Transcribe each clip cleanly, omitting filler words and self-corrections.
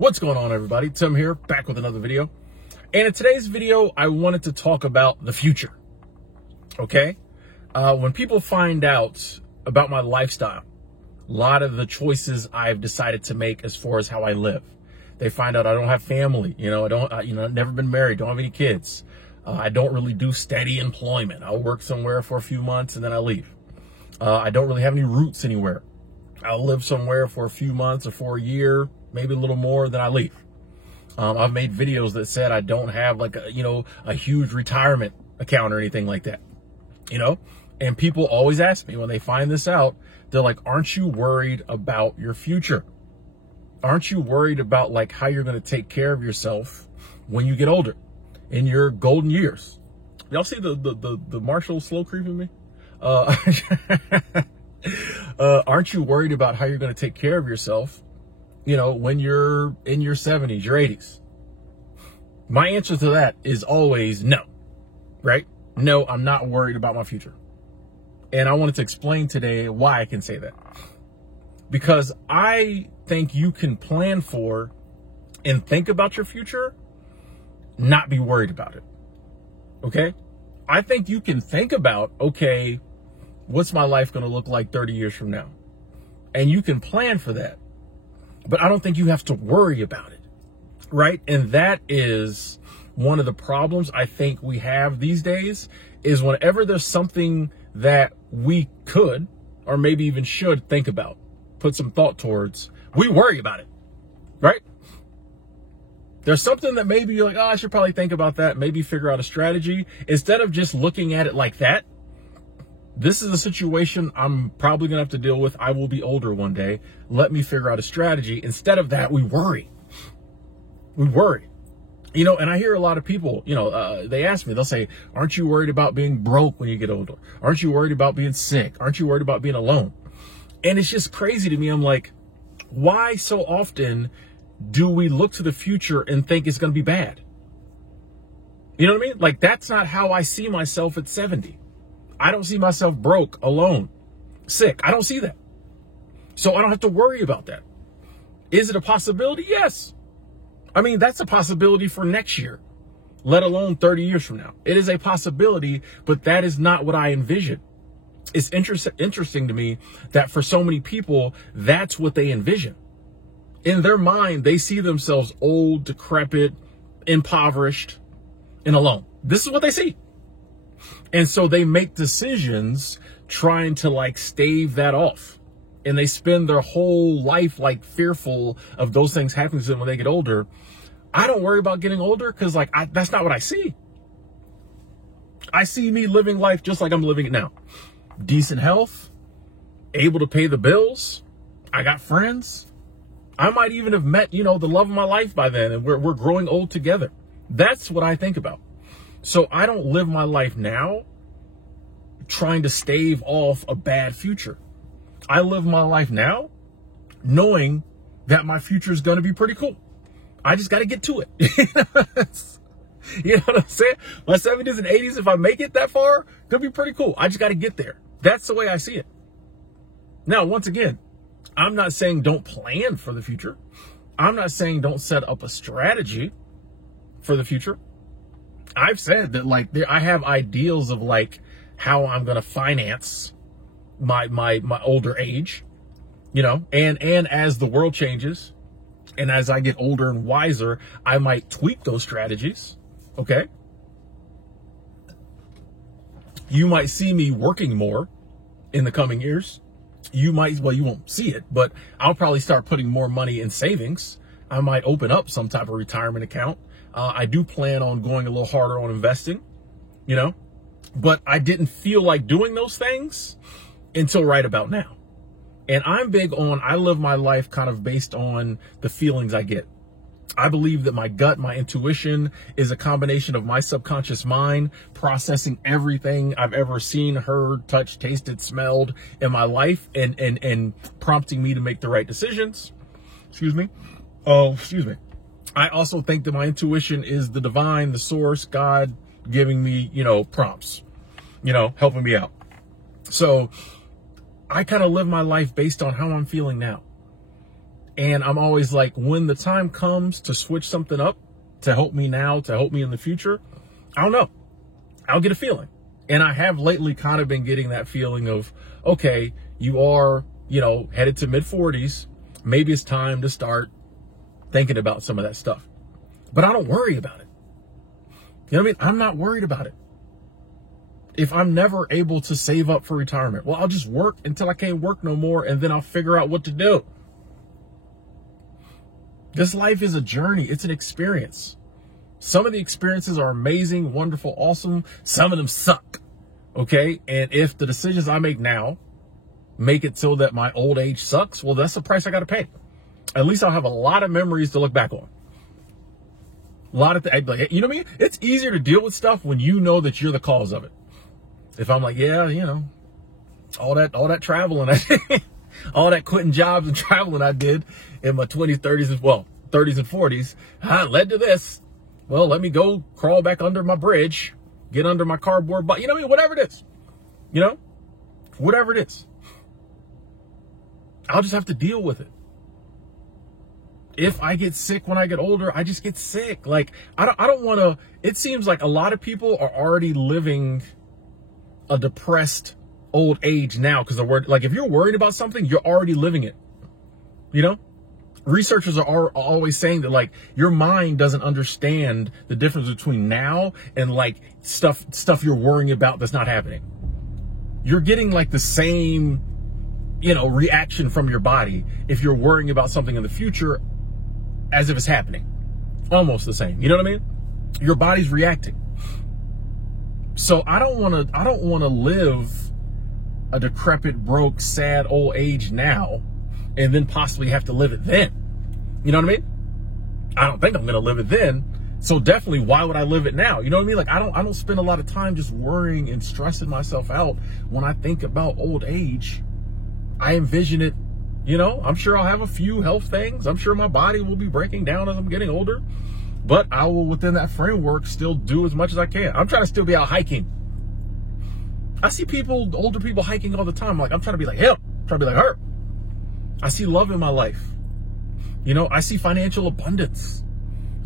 What's going on, everybody? Tim here, back with another video. And in today's video, I wanted to talk about the future. Okay? When people find out about my lifestyle, a lot of the choices I've decided to make as far as how I live, they find out I don't have family. I've never been married, don't have any kids. I don't really do steady employment. I'll work somewhere for a few months and then I leave. I don't really have any roots anywhere. I'll live somewhere for a few months or for a year, maybe a little more, then I leave. I've made videos that said I don't have like a huge retirement account or anything like that, and people always ask me when they find this out, they're like, aren't you worried about your future? Aren't you worried about like how you're going to take care of yourself when you get older in your golden years? Y'all see the Marshall slow creeping me? Aren't you worried about how you're going to take care of yourself, when you're in your 70s, your 80s? My answer to that is always no, right? No, I'm not worried about my future. And I wanted to explain today why I can say that. Because I think you can plan for and think about your future, not be worried about it. Okay? I think you can think about, okay, what's my life going to look like 30 years from now? And you can plan for that. But I don't think you have to worry about it, right? And that is one of the problems I think we have these days, is whenever there's something that we could, or maybe even should think about, put some thought towards, we worry about it, right? There's something that maybe you're like, oh, I should probably think about that, maybe figure out a strategy. Instead of just looking at it like that, this is a situation I'm probably going to have to deal with. I will be older one day. Let me figure out a strategy. Instead of that, we worry. We worry. And I hear a lot of people, they ask me, they'll say, aren't you worried about being broke when you get older? Aren't you worried about being sick? Aren't you worried about being alone? And it's just crazy to me. I'm like, why so often do we look to the future and think it's going to be bad? You know what I mean? Like, that's not how I see myself at 70. I don't see myself broke, alone, sick. I don't see that. So I don't have to worry about that. Is it a possibility? Yes. I mean, that's a possibility for next year, let alone 30 years from now. It is a possibility, but that is not what I envision. It's interesting to me that for so many people, that's what they envision. In their mind, they see themselves old, decrepit, impoverished, and alone. This is what they see. And so they make decisions trying to like stave that off. And they spend their whole life like fearful of those things happening to them when they get older. I don't worry about getting older because that's not what I see. I see me living life just like I'm living it now. Decent health, able to pay the bills. I got friends. I might even have met, the love of my life by then, and we're growing old together. That's what I think about. So I don't live my life now trying to stave off a bad future. I live my life now knowing that my future is going to be pretty cool. I just got to get to it. You know what I'm saying? My 70s and 80s, if I make it that far, could be pretty cool. I just got to get there. That's the way I see it. Now, once again, I'm not saying don't plan for the future. I'm not saying don't set up a strategy for the future. I've said that I have ideals of like how I'm going to finance my older age, and as the world changes and as I get older and wiser, I might tweak those strategies. Okay. You might see me working more in the coming years. You won't see it, but I'll probably start putting more money in savings. I might open up some type of retirement account. I do plan on going a little harder on investing, but I didn't feel like doing those things until right about now. And I'm big on, I live my life kind of based on the feelings I get. I believe that my gut, my intuition is a combination of my subconscious mind processing everything I've ever seen, heard, touched, tasted, smelled in my life and prompting me to make the right decisions. Excuse me. I also think that my intuition is the divine, the source, God giving me, prompts, helping me out. So I kind of live my life based on how I'm feeling now. And I'm always like, when the time comes to switch something up to help me now, to help me in the future, I don't know. I'll get a feeling. And I have lately kind of been getting that feeling of, okay, you are, headed to mid 40s. Maybe it's time to start thinking about some of that stuff. But I don't worry about it. You know what I mean? I'm not worried about it. If I'm never able to save up for retirement, well, I'll just work until I can't work no more, and then I'll figure out what to do. This life is a journey. It's an experience. Some of the experiences are amazing, wonderful, awesome. Some of them suck. Okay? And if the decisions I make now make it so that my old age sucks, well, that's the price I got to pay. At least I'll have a lot of memories to look back on. A lot of things. Like, you know what I mean? It's easier to deal with stuff when you know that you're the cause of it. If I'm like, yeah, all that traveling, all that quitting jobs and traveling I did in my 20s, 30s, 30s and 40s led to this. Well, let me go crawl back under my bridge, get under my cardboard box. You know what I mean? Whatever it is, whatever it is, I'll just have to deal with it. If I get sick when I get older, I just get sick. Like, I don't want to, it seems like a lot of people are already living a depressed old age now because like, if you're worried about something, you're already living it. Researchers are always saying that, like, your mind doesn't understand the difference between now and like stuff you're worrying about that's not happening. You're getting like the same, reaction from your body if you're worrying about something in the future as if it's happening. Almost the same. You know what I mean? Your body's reacting. So I don't want to live a decrepit, broke, sad old age now and then possibly have to live it then. You know what I mean? I don't think I'm going to live it then. So definitely, why would I live it now? You know what I mean? Like, I don't spend a lot of time just worrying and stressing myself out when I think about old age. I envision it, I'm sure I'll have a few health things. I'm sure my body will be breaking down as I'm getting older, but I will, within that framework, still do as much as I can. I'm trying to still be out hiking. I see older people hiking all the time. Like, I'm trying to be like him, I'm trying to be like her. I see love in my life. I see financial abundance.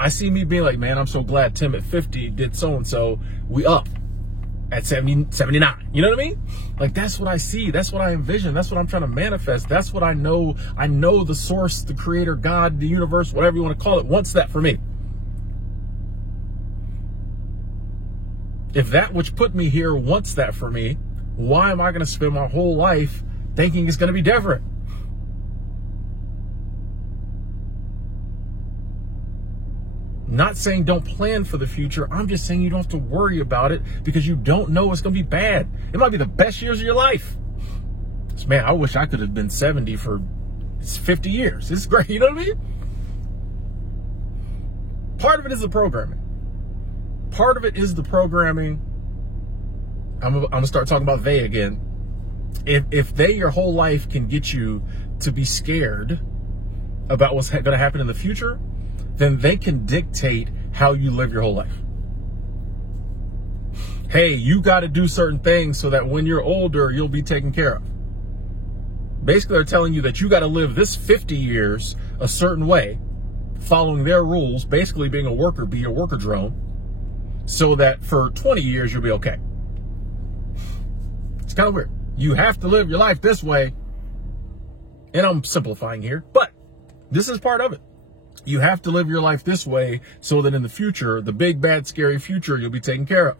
I see me being like, man, I'm so glad Tim at 50 did so-and-so. We up at 70, 79. You know what I mean? Like, that's what I see. That's what I envision. That's what I'm trying to manifest. That's what I know. I know the source, the creator, God, the universe, whatever you want to call it, wants that for me. If that which put me here wants that for me, why am I going to spend my whole life thinking it's going to be different? Not saying don't plan for the future. I'm just saying you don't have to worry about it because you don't know it's going to be bad. It might be the best years of your life. Man, I wish I could have been 70 for 50 years. It's great. You know what I mean? Part of it is the programming. Part of it is the programming. I'm going to start talking about they again. If they your whole life can get you to be scared about what's going to happen in the future, then they can dictate how you live your whole life. Hey, you got to do certain things so that when you're older, you'll be taken care of. Basically, they're telling you that you got to live this 50 years a certain way, following their rules, basically being a worker, be a worker drone, so that for 20 years, you'll be okay. It's kind of weird. You have to live your life this way. And I'm simplifying here, but this is part of it. You have to live your life this way so that in the future, the big, bad, scary future, you'll be taken care of.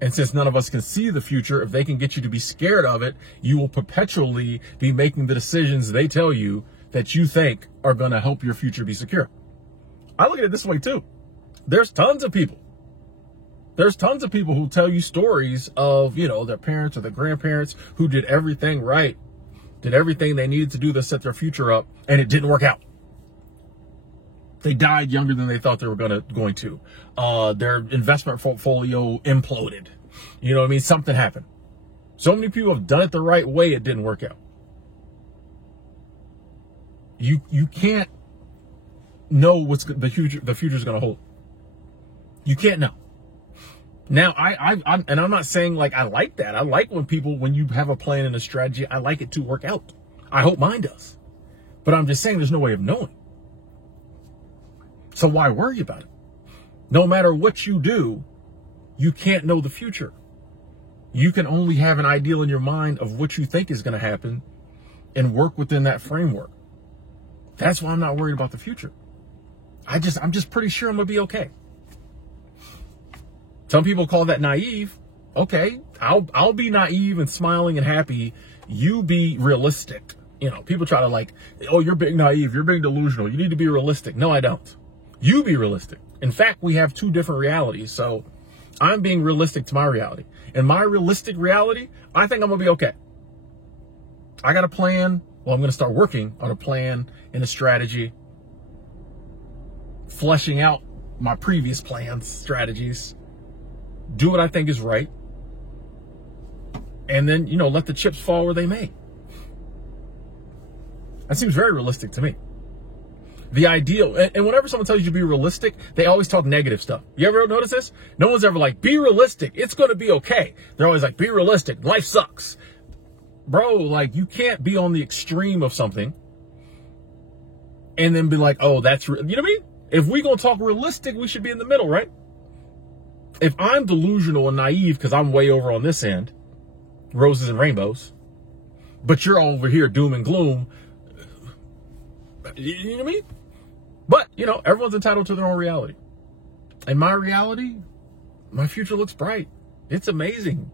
And since none of us can see the future, if they can get you to be scared of it, you will perpetually be making the decisions they tell you that you think are going to help your future be secure. I look at it this way too. There's tons of people. There's tons of people who tell you stories of, their parents or their grandparents who did everything right, did everything they needed to do to set their future up, and it didn't work out. They died younger than they thought they were going to. Their investment portfolio imploded. You know what I mean? Something happened. So many people have done it the right way. It didn't work out. You can't know what's the future's going to hold. You can't know. Now, I'm not saying like I like that. I like when you have a plan and a strategy, I like it to work out. I hope mine does. But I'm just saying there's no way of knowing. So why worry about it? No matter what you do, you can't know the future. You can only have an ideal in your mind of what you think is going to happen and work within that framework. That's why I'm not worried about the future. I'm just pretty sure I'm going to be okay. Some people call that naive. Okay, I'll be naive and smiling and happy. You be realistic. You know, people try to like, oh, you're being naive. You're being delusional. You need to be realistic. No, I don't. You be realistic. In fact, we have two different realities. So I'm being realistic to my reality. And my realistic reality, I think I'm going to be okay. I got a plan. Well, I'm going to start working on a plan and a strategy, fleshing out my previous plans, strategies, do what I think is right. And then, you know, let the chips fall where they may. That seems very realistic to me. The ideal, and whenever someone tells you to be realistic, they always talk negative stuff. You ever notice this? No one's ever like, be realistic. It's going to be okay. They're always like, be realistic. Life sucks. Bro, like, you can't be on the extreme of something and then be like, oh, that's, you know what I mean? If we going to talk realistic, we should be in the middle, right? If I'm delusional and naive because I'm way over on this end, roses and rainbows, but you're all over here doom and gloom, you know what I mean? But, you know, everyone's entitled to their own reality. And my reality, my future looks bright. It's amazing.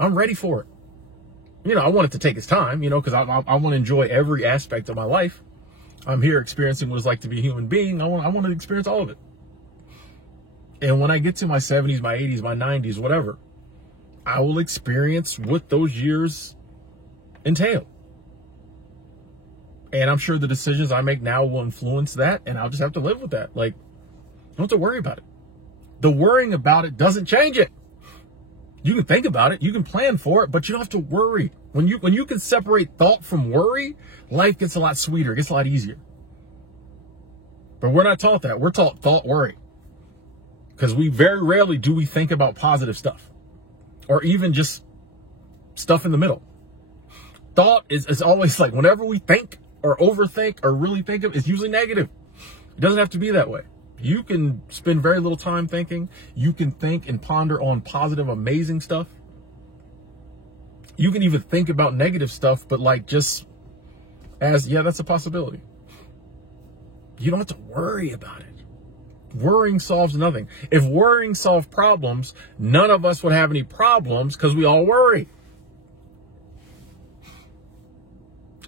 I'm ready for it. You know, I want it to take its time, you know, because I want to enjoy every aspect of my life. I'm here experiencing what it's like to be a human being. I want to experience all of it. And when I get to my 70s, my 80s, my 90s, whatever, I will experience what those years entail. And I'm sure the decisions I make now will influence that, and I'll just have to live with that. Like, you don't have to worry about it. The worrying about it doesn't change it. You can think about it, you can plan for it, but you don't have to worry. When you can separate thought from worry, life gets a lot sweeter, it gets a lot easier. But we're not taught that. We're taught thought, worry. Because we very rarely do we think about positive stuff. Or even just stuff in the middle. Thought is always like, whenever we think or overthink or really think of, it's usually negative. It doesn't have to be that way. You can spend very little time thinking. You can think and ponder on positive, amazing stuff. You can even think about negative stuff, but like just as, yeah, that's a possibility. You don't have to worry about it. Worrying solves nothing. If worrying solved problems, none of us would have any problems because we all worry.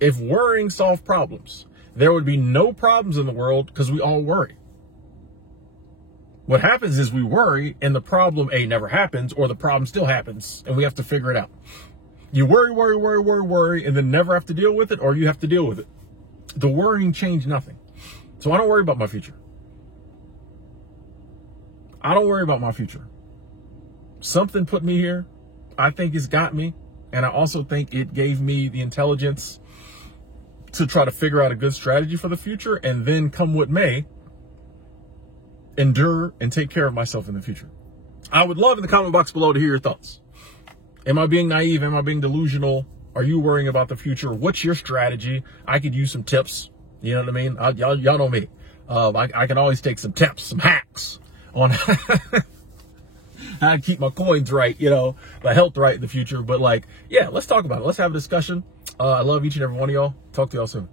If worrying solved problems, there would be no problems in the world because we all worry. What happens is we worry and the problem A, never happens, or the problem still happens and we have to figure it out. You worry, and then never have to deal with it, or you have to deal with it. The worrying changed nothing. So I don't worry about my future. I don't worry about my future. Something put me here. I think it's got me. And I also think it gave me the intelligence to try to figure out a good strategy for the future, and then come what may, endure and take care of myself in the future. I would love in the comment box below to hear your thoughts. Am I being naive? Am I being delusional? Are you worrying about the future? What's your strategy? I could use some tips. You know what I mean? Y'all know me. I can always take some tips, some hacks on how to keep my coins right, you know, my health right in the future. But like, yeah, let's talk about it. Let's have a discussion. I love each and every one of y'all. Talk to y'all soon.